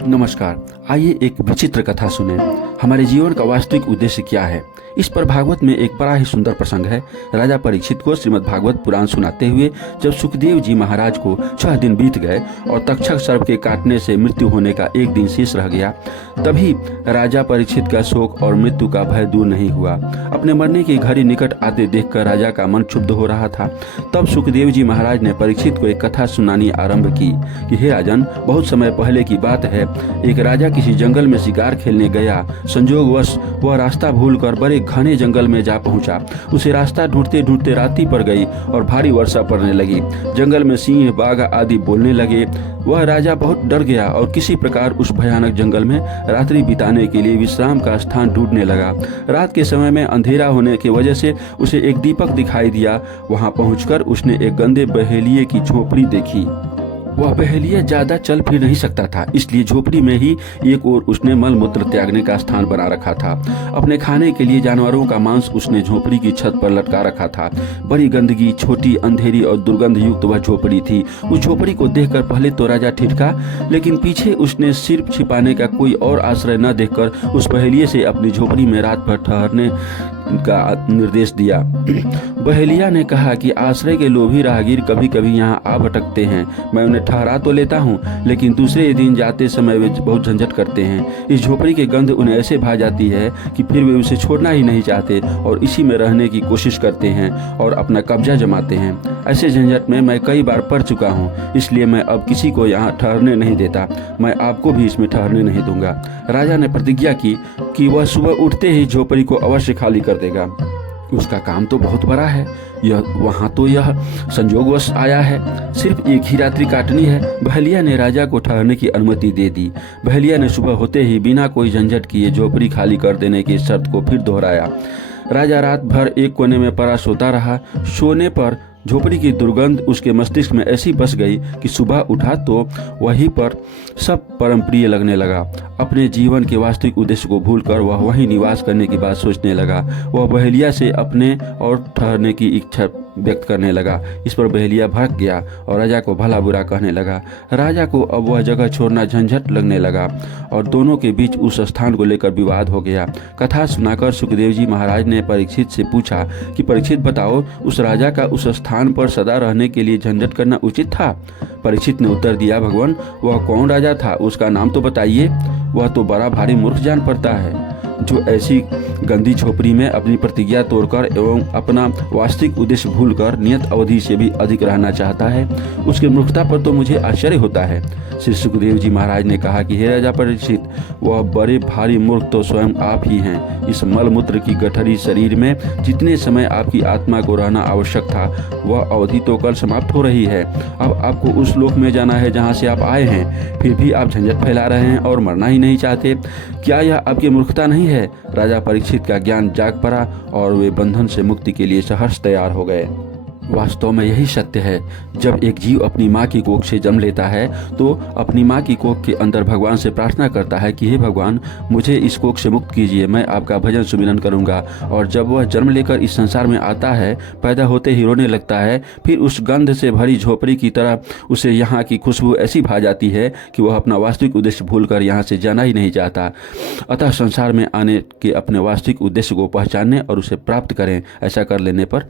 नमस्कार। आइए एक विचित्र कथा सुने। हमारे जीवन का वास्तविक उद्देश्य क्या है, इस पर भागवत में एक बड़ा ही सुंदर प्रसंग है। राजा परीक्षित को श्रीमद् भागवत पुराण सुनाते हुए जब सुखदेव जी महाराज को 6 दिन बीत गए और तक्षक सर्प के काटने से मृत्यु होने का एक दिन शेष रह गया, तभी राजा परीक्षित का शोक और मृत्यु का भय दूर नहीं हुआ। अपने मरने की घड़ी निकट आते देखकर राजा का मन क्षुब्ध हो रहा था। तब सुखदेव जी महाराज ने परीक्षित को एक कथा सुनानी आरंभ की कि हे राजन, बहुत समय पहले की बात है। एक राजा किसी जंगल में शिकार खेलने गया। संजोगवश वह रास्ता भूलकर बड़े घने जंगल में जा पहुंचा। उसे रास्ता ढूंढते ढूंढते रात्रि पड़ गई और भारी वर्षा पड़ने लगी। जंगल में सिंह, बाघ आदि बोलने लगे। वह राजा बहुत डर गया और किसी प्रकार उस भयानक जंगल में रात्रि बिताने के लिए विश्राम का स्थान ढूंढने लगा। रात के समय में अंधेरा होने की वजह से उसे एक दीपक दिखाई दिया। वहां पहुंचकर उसने एक गंदे बहेलिये की झोपड़ी देखी। वह बहेलिया ज्यादा चल फिर नहीं सकता था, इसलिए झोपड़ी में ही एक ओर उसने मल मूत्र त्यागने का स्थान बना रखा था। अपने खाने के लिए जानवरों का मांस उसने झोपड़ी की छत पर लटका रखा था। बड़ी गंदगी, छोटी, अंधेरी और दुर्गंध युक्त वह झोपड़ी थी। उस झोपड़ी को देखकर पहले तो राजा ठिठका, लेकिन पीछे उसने सिर छिपाने का कोई और आश्रय न देखकर उस बहेलिये से अपनी झोपड़ी में रात भर ठहरने का निर्देश दिया। बहेलिया ने कहा कि आश्रय के लोभी राहगीर कभी कभी यहाँ आ भटकते हैं। मैं उन्हें ठहरा तो लेता हूँ, लेकिन दूसरे दिन जाते समय वे बहुत झंझट करते हैं। इस झोपड़ी की गंध उन्हें ऐसे भा जाती है कि फिर वे उसे छोड़ना ही नहीं चाहते और इसी में रहने की कोशिश करते हैं और अपना कब्जा जमाते हैं। ऐसे झंझट में मैं कई बार पड़ चुका हूँ, इसलिए मैं अब किसी को यहाँ ठहरने नहीं देता। मैं आपको भी इसमें ठहरने नहीं दूंगा। राजा ने प्रतिज्ञा की कि वह सुबह उठते ही झोपड़ी को अवश्य खाली कर देगा। उसका काम तो बहुत बड़ा है। यह संजोगवश आया है, सिर्फ एक ही रात्रि काटनी है। बहेलिया ने राजा को ठहरने की अनुमति दे दी। बहेलिया ने सुबह होते ही बिना कोई झंझट किए झोपड़ी खाली कर देने की शर्त को फिर दोहराया। राजा रात भर एक कोने में पड़ा सोता रहा। सोने पर झोपड़ी की दुर्गंध उसके मस्तिष्क में ऐसी बस गई कि सुबह उठा तो वहीं पर सब परम प्रिय लगने लगा। अपने जीवन के वास्तविक उद्देश्य को भूलकर वह वहीं निवास करने की बात सोचने लगा। वह बहेलिया से अपने और ठहरने की इच्छा व्यक्त करने लगा। इस पर बहेलिया भड़क गया और राजा को भला बुरा कहने लगा। राजा को अब वह जगह छोड़ना झंझट लगने लगा और दोनों के बीच उस स्थान को लेकर विवाद हो गया। कथा सुनाकर सुखदेव जी महाराज ने परीक्षित से पूछा कि परीक्षित बताओ, उस राजा का उस स्थान पर सदा रहने के लिए झंझट करना उचित था? परीक्षित ने उत्तर दिया, भगवान, वह कौन राजा था, उसका नाम तो बताइए। वह तो बड़ा भारी मूर्ख जान पड़ता है, जो ऐसी गंदी झोपड़ी में अपनी प्रतिज्ञा तोड़कर एवं अपना वास्तविक उद्देश्य भूलकर नियत अवधि से भी अधिक रहना चाहता है। उसकी मूर्खता पर तो मुझे आश्चर्य होता है। श्री सुखदेव जी महाराज ने कहा कि हे राजा परीक्षित, वह बड़े भारी मूर्ख तो स्वयं आप ही हैं। इस मलमूत्र की गठरी शरीर में जितने समय आपकी आत्मा को रहना आवश्यक था, वह अवधि तो कल समाप्त हो रही है। अब आपको उस लोक में जाना है जहाँ से आप आए हैं, फिर भी आप झंझट फैला रहे हैं और मरना ही नहीं चाहते। क्या यह आपकी मूर्खता नहीं है? राजा परीक्षित का ज्ञान जाग पड़ा और वे बंधन से मुक्ति के लिए सहर्ष तैयार हो गए। वास्तव में यही सत्य है। जब एक जीव अपनी माँ की कोख से जन्म लेता है तो अपनी माँ की कोख के अंदर भगवान से प्रार्थना करता है कि हे भगवान, मुझे इस कोख से मुक्त कीजिए, मैं आपका भजन सुमिरन करूँगा। और जब वह जन्म लेकर इस संसार में आता है, पैदा होते ही रोने लगता है। फिर उस गंध से भरी झोपड़ी की तरह उसे यहाँ की खुशबू ऐसी भा जाती है कि वह अपना वास्तविक उद्देश्य भूलकर यहाँ से जाना ही नहीं चाहता। अतः संसार में आने के अपने वास्तविक उद्देश्य को पहचानने और उसे प्राप्त करें। ऐसा कर लेने पर